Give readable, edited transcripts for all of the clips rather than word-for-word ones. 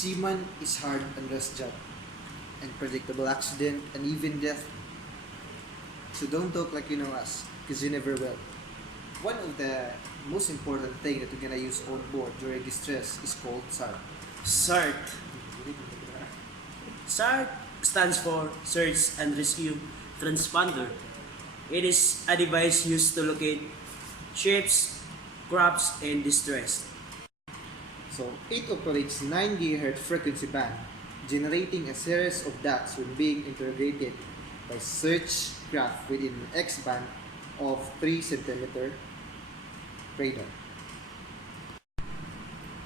Seaman is hard and rest job, unpredictable accident, and even death. So don't talk like you know us, because you never will. One of the most important thing that we're gonna use on board during distress is called SART. SART. SART stands for Search and Rescue Transponder. It is a device used to locate ships, crafts, in distress. So it operates 9 GHz frequency band, generating a series of dots when being interrogated by search craft within an X band of 3 cm radar.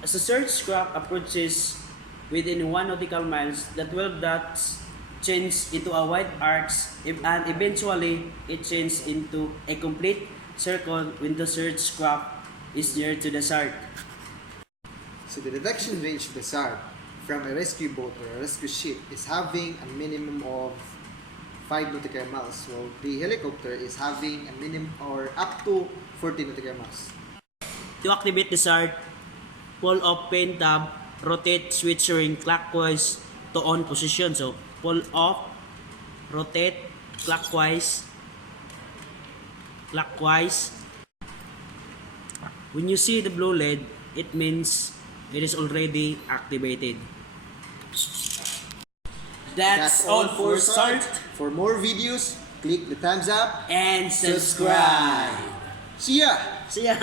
As a search craft approaches within 1 nautical miles, the 12 dots change into a wide arc and eventually it changes into a complete circle when the search craft is near to the SART. So the detection range of the SART from a rescue boat or a rescue ship is having a minimum of 5 nautical miles, while the helicopter is having a minimum or up to 40 nautical miles. To activate the SART, pull off pen tab, rotate switching clockwise to on position. So pull off, rotate clockwise. When you see the blue LED, it means it is already activated. That's all for SART. For more videos, click the thumbs up And subscribe. See ya! See ya!